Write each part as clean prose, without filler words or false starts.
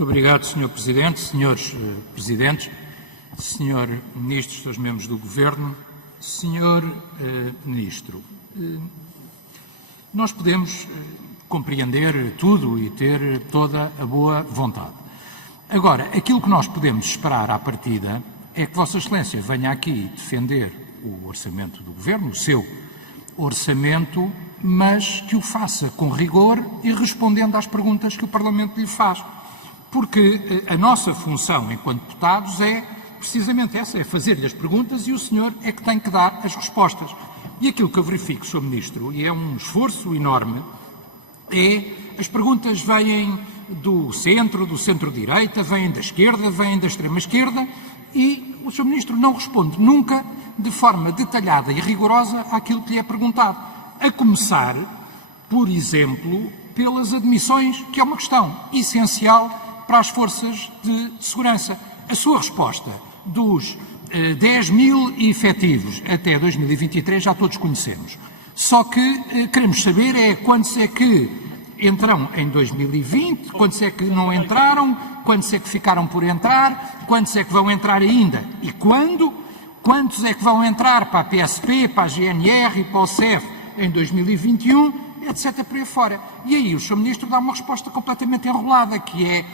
Muito obrigado, Sr. Presidente, Srs. Presidentes, Sr. Ministro, Srs. Membros do Governo, Sr. Ministro. Nós podemos compreender tudo e ter toda a boa vontade. Agora, aquilo que nós podemos esperar à partida é que Vossa Excelência venha aqui defender o orçamento do Governo, o seu orçamento, mas que o faça com rigor e respondendo às perguntas que o Parlamento lhe faz. Porque a nossa função enquanto deputados é precisamente essa, é fazer-lhe as perguntas e o senhor é que tem que dar as respostas. E aquilo que eu verifico, Sr. Ministro, e é um esforço enorme, as perguntas vêm do centro-direita, vêm da esquerda, vêm da extrema-esquerda e o Sr. Ministro não responde nunca de forma detalhada e rigorosa àquilo que lhe é perguntado. A começar, por exemplo, pelas admissões, que é uma questão essencial para as forças de segurança. A sua resposta dos 10 mil efetivos até 2023 já todos conhecemos. Só que queremos saber quantos é que entram em 2020, quantos é que não entraram, quantos é que ficaram por entrar, quantos é que vão entrar ainda e quando, quantos é que vão entrar para a PSP, para a GNR e para o CEF em 2021, etc. por aí fora. E aí o Sr. Ministro dá uma resposta completamente enrolada, que é,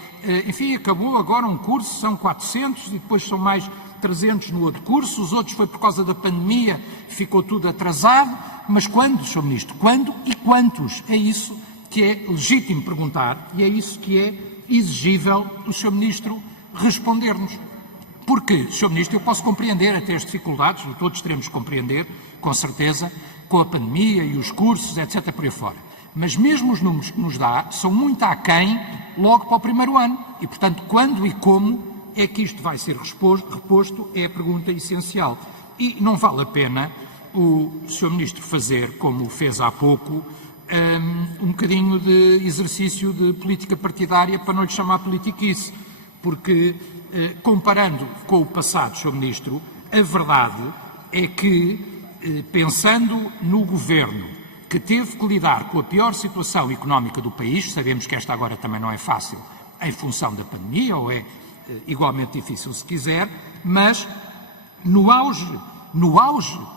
enfim, acabou agora um curso, são 400 e depois são mais 300 no outro curso, os outros foi por causa da pandemia, ficou tudo atrasado, mas quando, Sr. Ministro? Quando e quantos? É isso que é legítimo perguntar e é isso que é exigível o Sr. Ministro responder-nos. Porque, Sr. Ministro, eu posso compreender até as dificuldades, e todos teremos que compreender, com certeza, com a pandemia e os cursos, etc. por aí fora. Mas mesmo os números que nos dá são muito aquém logo para o primeiro ano. E, portanto, quando e como é que isto vai ser reposto é a pergunta essencial. E não vale a pena o Sr. Ministro fazer, como fez há pouco, um bocadinho de exercício de política partidária, para não lhe chamar politiquice, porque, comparando com o passado, Sr. Ministro, a verdade é que, pensando no Governo que teve que lidar com a pior situação económica do país, sabemos que esta agora também não é fácil em função da pandemia, ou é igualmente difícil se quiser, mas no auge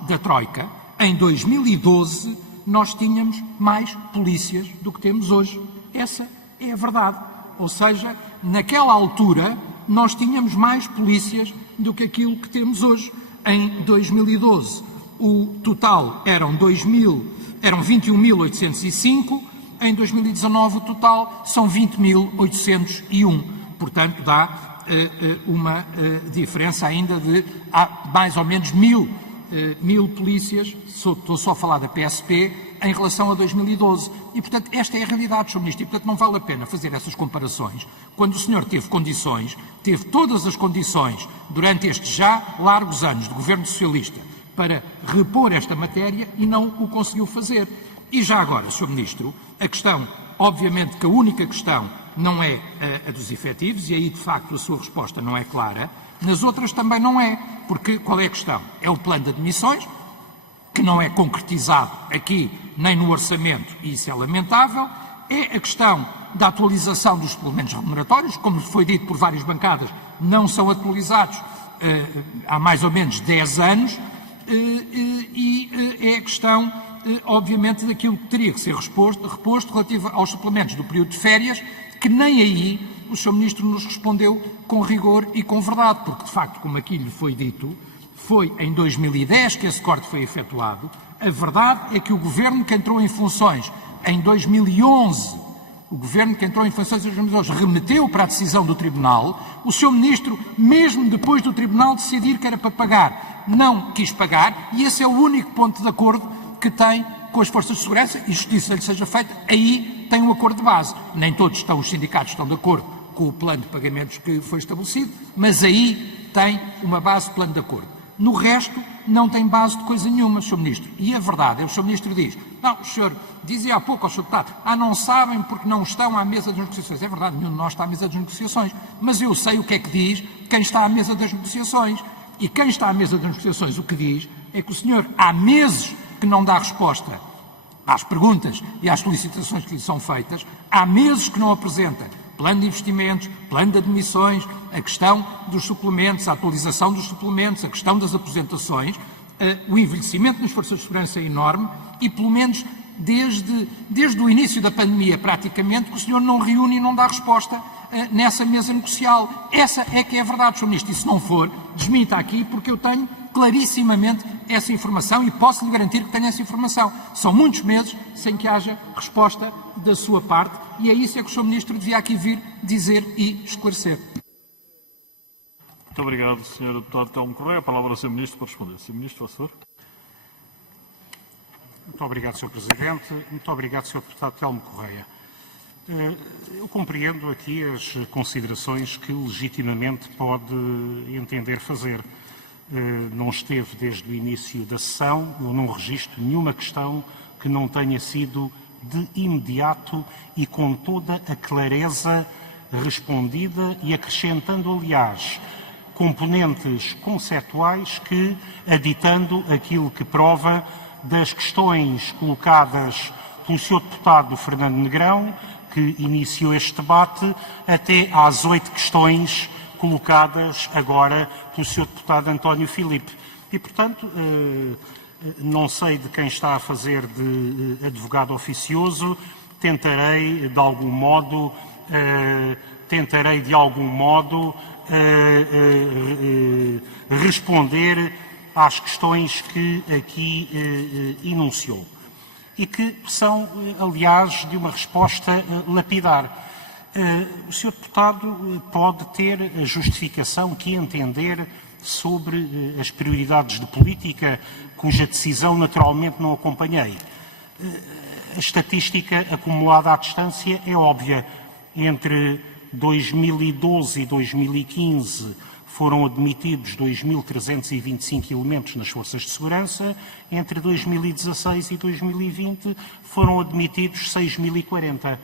da Troika, em 2012, nós tínhamos mais polícias do que temos hoje. Essa é a verdade. Ou seja, naquela altura, nós tínhamos mais polícias do que aquilo que temos hoje. Em 2012, o total eram 21.805, em 2019 o total são 20.801. Portanto, dá uma diferença ainda de mais ou menos mil polícias, estou só a falar da PSP, em relação a 2012. E, portanto, esta é a realidade, Sr. Ministro, e, portanto, não vale a pena fazer essas comparações quando o senhor teve condições, teve todas as condições, durante estes já largos anos de governo socialista, para repor esta matéria e não o conseguiu fazer. E já agora, Sr. Ministro, a questão, obviamente que a única questão não é a dos efetivos, e aí, de facto, a sua resposta não é clara. Nas outras também não é, porque qual é a questão? É o plano de admissões, que não é concretizado aqui nem no orçamento, e isso é lamentável. É a questão da atualização dos suplementos remuneratórios, como foi dito por várias bancadas, não são atualizados há mais ou menos 10 anos, e é a questão, obviamente, daquilo que teria que ser reposto relativo aos suplementos do período de férias, que nem aí o Sr. Ministro nos respondeu com rigor e com verdade, porque, de facto, como aqui lhe foi dito, foi em 2010 que esse corte foi efetuado. A verdade é que o Governo que entrou em funções em 2011, remeteu para a decisão do Tribunal. O Sr. Ministro, mesmo depois do Tribunal decidir que era para pagar, não quis pagar, e esse é o único ponto de acordo que tem com as forças de segurança, e justiça lhe seja feita, aí tem um acordo de base. Nem todos os sindicatos estão de acordo com o plano de pagamentos que foi estabelecido, mas aí tem uma base de plano de acordo. No resto, não tem base de coisa nenhuma, Sr. Ministro. E a verdade é, o Sr. Ministro diz, não, o senhor dizia há pouco ao Sr. Deputado, não sabem porque não estão à mesa das negociações. É verdade, nenhum de nós está à mesa das negociações, mas eu sei o que é que diz quem está à mesa das negociações. E quem está à mesa das negociações o que diz é que o senhor há meses que não dá resposta às perguntas e às solicitações que lhe são feitas, há meses que não apresenta plano de investimentos, plano de admissões, a questão dos suplementos, a atualização dos suplementos, a questão das aposentações, o envelhecimento nas forças de segurança é enorme e, pelo menos, desde o início da pandemia, praticamente, que o senhor não reúne e não dá resposta nessa mesa negocial. Essa é que é a verdade, Sr. Ministro. E se não for, desminta aqui, porque eu tenho clarissimamente essa informação e posso lhe garantir que tenho essa informação. São muitos meses sem que haja resposta da sua parte e é isso que o Sr. Ministro devia aqui vir dizer e esclarecer. Muito obrigado, Sr. Deputado Telmo Correia. A palavra ao Sr. Ministro para responder. Sr. Ministro, por favor. Muito obrigado, Sr. Presidente. Muito obrigado, Sr. Deputado Telmo Correia. Eu compreendo aqui as considerações que legitimamente pode entender fazer. Não esteve desde o início da sessão, eu não registro nenhuma questão que não tenha sido de imediato e com toda a clareza respondida e acrescentando, aliás, componentes conceptuais que, aditando aquilo que prova das questões colocadas pelo Sr. Deputado Fernando Negrão, que iniciou este debate, até às 8 questões colocadas agora pelo Sr. Deputado António Filipe. E, portanto, não sei de quem está a fazer de advogado oficioso, tentarei de algum modo responder às questões que aqui enunciou e que são, aliás, de uma resposta lapidar. O Sr. Deputado pode ter a justificação que entender sobre as prioridades de política, cuja decisão naturalmente não acompanhei. A estatística acumulada à distância é óbvia. Entre 2012 e 2015 foram admitidos 2.325 elementos nas forças de segurança. Entre 2016 e 2020 foram admitidos 6.040.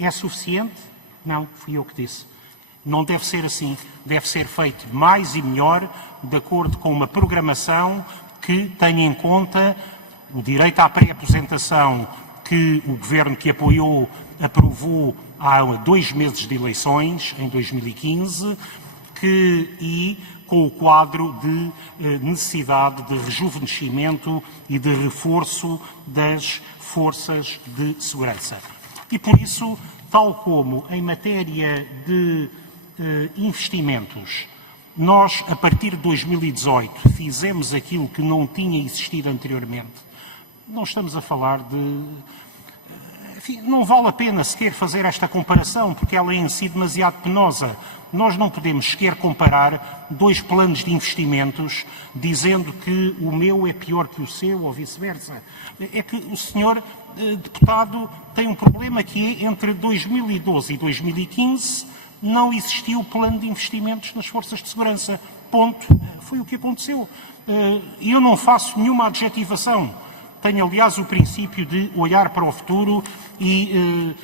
É suficiente? Não, fui eu que disse. Não deve ser assim. Deve ser feito mais e melhor, de acordo com uma programação que tenha em conta o direito à pré-aposentação que o Governo que apoiou aprovou há 2 meses de eleições, em 2015, e com o quadro de necessidade de rejuvenescimento e de reforço das forças de segurança. E por isso, tal como em matéria de investimentos, nós, a partir de 2018, fizemos aquilo que não tinha existido anteriormente. Não estamos a falar de... Enfim, não vale a pena sequer fazer esta comparação, porque ela é em si demasiado penosa. Nós não podemos sequer comparar 2 planos de investimentos dizendo que o meu é pior que o seu ou vice-versa. É que o senhor deputado tem um problema que é entre 2012 e 2015 não existiu plano de investimentos nas forças de segurança. Ponto. Foi o que aconteceu. E eu não faço nenhuma adjetivação. Tenho, aliás, o princípio de olhar para o futuro e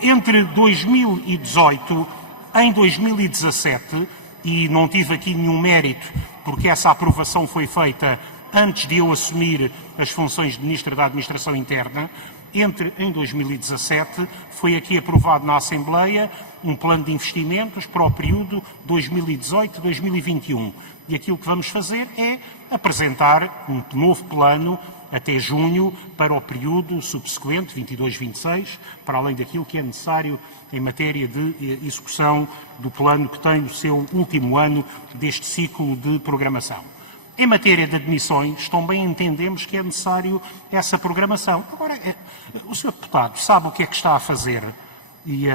entre 2018 em 2017, e não tive aqui nenhum mérito, porque essa aprovação foi feita antes de eu assumir as funções de Ministro da Administração Interna, em 2017 foi aqui aprovado na Assembleia um plano de investimentos para o período 2018-2021. E aquilo que vamos fazer é apresentar um novo plano até junho para o período subsequente, 22-26, para além daquilo que é necessário em matéria de execução do plano que tem o seu último ano deste ciclo de programação. Em matéria de admissões, também entendemos que é necessário essa programação. Agora, o Sr. Deputado sabe o que é que está a fazer e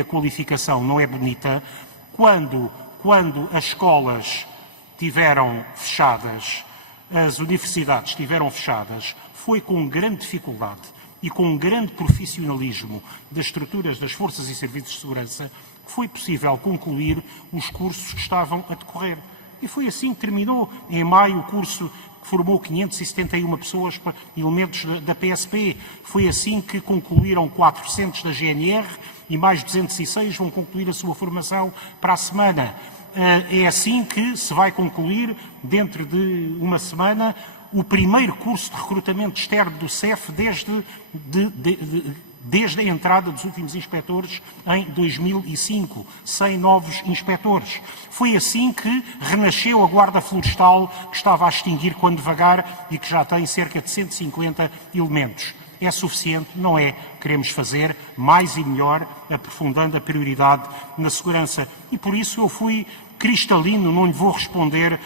a qualificação não é bonita quando as escolas estiveram fechadas, as universidades estiveram fechadas, foi com grande dificuldade e com grande profissionalismo das estruturas das forças e serviços de segurança que foi possível concluir os cursos que estavam a decorrer. E foi assim que terminou, em maio, o curso que formou 571 pessoas, elementos da PSP. Foi assim que concluíram 400 da GNR e mais 206 vão concluir a sua formação para a semana. É assim que se vai concluir, dentro de uma semana, o primeiro curso de recrutamento externo do CEF desde a entrada dos últimos inspectores em 2005, 100 novos inspectores. Foi assim que renasceu a Guarda Florestal, que estava a extinguir quando devagar e que já tem cerca de 150 elementos. É suficiente? Não é. Queremos fazer mais e melhor, aprofundando a prioridade na segurança. E por isso eu fui cristalino, não lhe vou responder,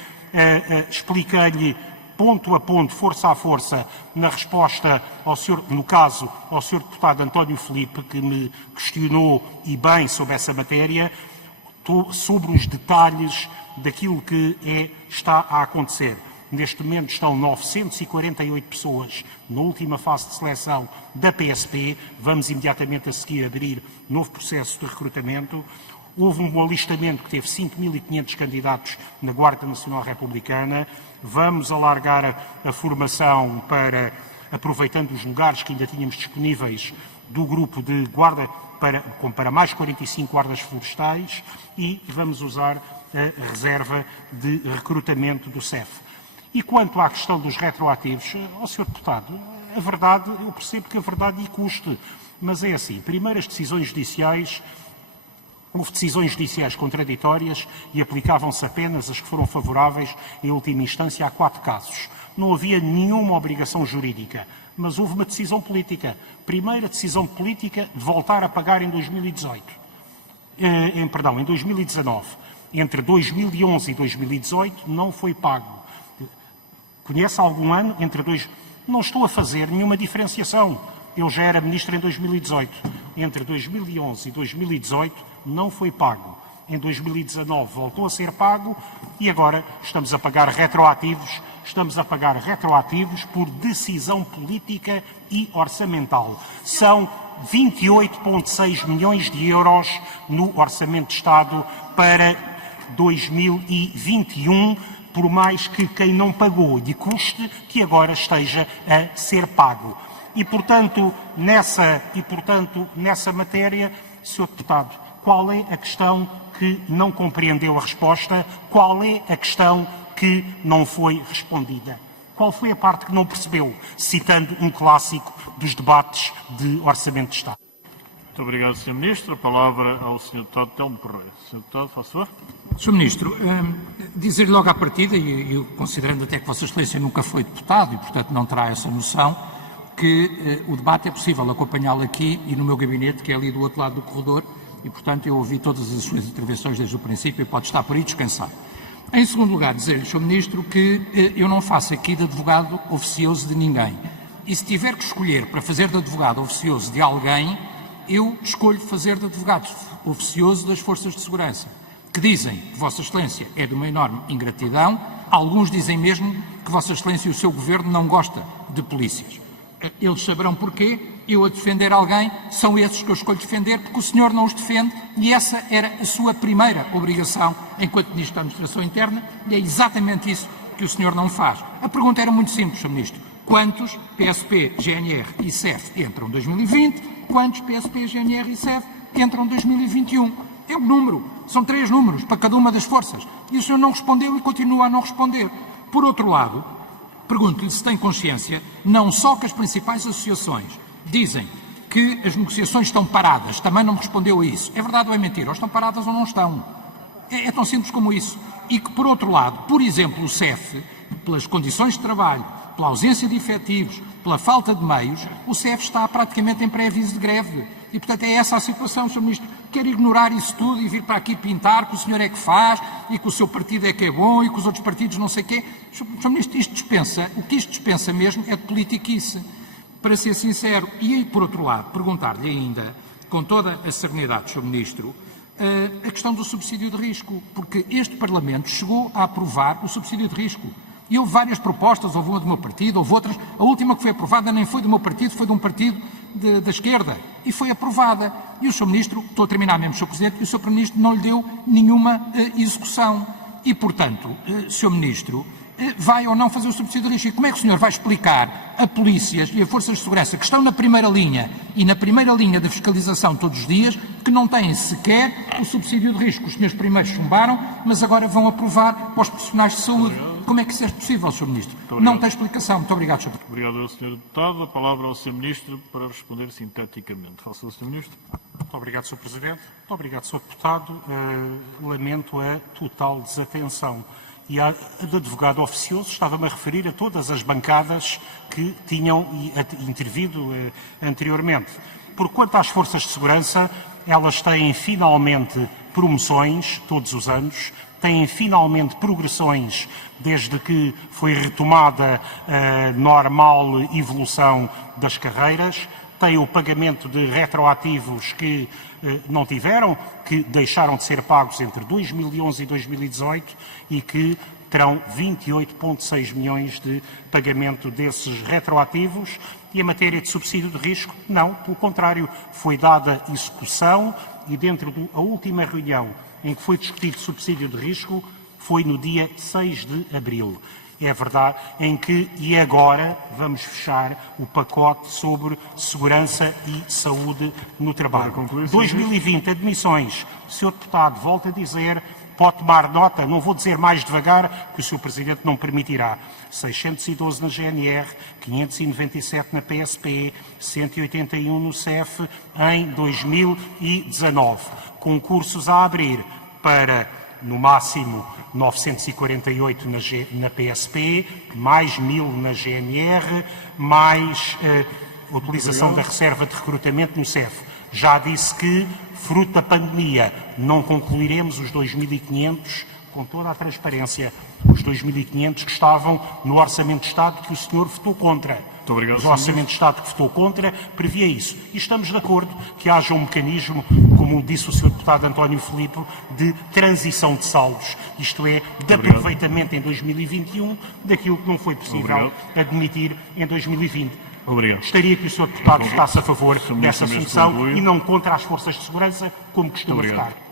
expliquei-lhe ponto a ponto, força a força, na resposta ao senhor, no caso, ao senhor deputado António Filipe, que me questionou e bem sobre essa matéria, sobre os detalhes daquilo que está a acontecer. Neste momento estão 948 pessoas na última fase de seleção da PSP. Vamos imediatamente a seguir abrir novo processo de recrutamento. Houve um alistamento que teve 5.500 candidatos na Guarda Nacional Republicana. Vamos alargar a formação aproveitando os lugares que ainda tínhamos disponíveis do grupo de guarda para mais 45 guardas florestais e vamos usar a reserva de recrutamento do CEF. E quanto à questão dos retroativos, Sr. Deputado, a verdade, eu percebo que a verdade lhe custe, mas é assim, primeiro as decisões judiciais, houve decisões judiciais contraditórias e aplicavam-se apenas as que foram favoráveis, em última instância, a 4 casos. Não havia nenhuma obrigação jurídica, mas houve uma decisão política. Primeira decisão política de voltar a pagar em 2019. Entre 2011 e 2018 não foi pago. Conhece algum ano entre dois? Não estou a fazer nenhuma diferenciação. Eu já era ministro em 2018. Entre 2011 e 2018 não foi pago. Em 2019 voltou a ser pago e agora estamos a pagar retroativos. Estamos a pagar retroativos por decisão política e orçamental. São 28,6 milhões de euros no Orçamento de Estado para 2021, por mais que quem não pagou lhe custe, que agora esteja a ser pago. E, portanto, nessa matéria, Sr. Deputado, qual é a questão que não compreendeu a resposta? Qual é a questão que não foi respondida? Qual foi a parte que não percebeu? Citando um clássico dos debates de Orçamento de Estado. Muito obrigado, Sr. Ministro. A palavra ao Sr. Deputado Telmo Correia. Sr. Deputado, faz favor. Sr. Ministro, dizer logo à partida, e eu considerando até que Vossa Excelência nunca foi deputado e, portanto, não terá essa noção, que o debate é possível acompanhá-lo aqui e no meu gabinete, que é ali do outro lado do corredor, e, portanto, eu ouvi todas as suas intervenções desde o princípio e pode estar por aí descansar. Em segundo lugar, dizer-lhe, Sr. Ministro, que eu não faço aqui de advogado oficioso de ninguém. E se tiver que escolher para fazer de advogado oficioso de alguém, eu escolho fazer de advogado oficioso das forças de segurança, que dizem que Vossa Excelência é de uma enorme ingratidão. Alguns dizem mesmo que Vossa Excelência e o seu governo não gosta de polícias. Eles saberão porquê. Eu a defender alguém, são esses que eu escolho defender, porque o senhor não os defende e essa era a sua primeira obrigação enquanto Ministro da Administração Interna e é exatamente isso que o senhor não faz. A pergunta era muito simples, Sr. Ministro. Quantos PSP, GNR e CEF entram em 2020? Quantos PSP, GNR e CEF entram em 2021? É um número, são 3 números para cada uma das forças. E o senhor não respondeu e continua a não responder. Por outro lado, pergunto-lhe se tem consciência, não só que as principais associações dizem que as negociações estão paradas, também não me respondeu a isso. É verdade ou é mentira? Ou estão paradas ou não estão? É tão simples como isso. E que, por outro lado, por exemplo, o CEF, pelas condições de trabalho, pela ausência de efetivos, pela falta de meios, o CEF está praticamente em pré-aviso de greve. E, portanto, é essa a situação, Sr. Ministro. Quer ignorar isso tudo e vir para aqui pintar que o senhor é que faz e que o seu partido é que é bom e que os outros partidos não sei o quê. Sr. Ministro, o que isto dispensa mesmo é de politiquice. Para ser sincero, e por outro lado, perguntar-lhe ainda, com toda a serenidade, Sr. Ministro, a questão do subsídio de risco, porque este Parlamento chegou a aprovar o subsídio de risco. E houve várias propostas, houve uma do meu partido, houve outras. A última que foi aprovada nem foi do meu partido, foi de um partido da esquerda. E foi aprovada. E o Sr. Ministro, estou a terminar mesmo, Sr. Presidente, e o Sr. Primeiro-Ministro não lhe deu nenhuma execução. E, portanto, Sr. Ministro, vai ou não fazer o subsídio de risco? E como é que o senhor vai explicar a polícias e a forças de segurança que estão na primeira linha e na primeira linha da fiscalização todos os dias, que não têm sequer o subsídio de risco? Os senhores primeiros chumbaram, mas agora vão aprovar para os profissionais de saúde. Como é que isso é possível, Sr. Ministro? obrigado. Não tem explicação. Muito obrigado, Sr. Presidente. Obrigado ao Sr. Deputado. A palavra ao Sr. Ministro para responder sinteticamente. Faça o Sr. Ministro. Muito obrigado, Sr. Presidente. Muito obrigado, Sr. Deputado. Lamento a total desatenção. E a de advogado oficioso estava-me a referir a todas as bancadas que tinham intervido anteriormente. Por quanto às forças de segurança, elas têm finalmente promoções todos os anos, têm finalmente progressões desde que foi retomada a normal evolução das carreiras, têm o pagamento de retroativos que não tiveram, que deixaram de ser pagos entre 2011 e 2018 e que terão 28,6 milhões de pagamento desses retroativos. E a matéria de subsídio de risco, não, pelo contrário, foi dada execução e dentro da última reunião em que foi discutido subsídio de risco foi no dia 6 de abril. É verdade, em que, e agora, vamos fechar o pacote sobre segurança e saúde no trabalho. 2020, admissões. Sr. Deputado, volto a dizer, pode tomar nota, não vou dizer mais devagar, que o Sr. Presidente não permitirá. 612 na GNR, 597 na PSP, 181 no CEF em 2019. Concursos a abrir para, no máximo, 948 na PSP, mais 1000 na GNR, mais utilização da reserva de recrutamento no CEF. Já disse que, fruto da pandemia, não concluiremos os 2.500, com toda a transparência, os 2.500 que estavam no Orçamento de Estado que o senhor votou contra. Muito obrigado, o Orçamento de Estado que votou contra previa isso. E estamos de acordo que haja um mecanismo, como disse o Sr. Deputado António Filipe, de transição de saldos, isto é, de aproveitamento em 2021 daquilo que não foi possível admitir em 2020. Obrigado. Gostaria que o Sr. Deputado votasse a favor dessa solução e não contra as forças de segurança, como costuma votar.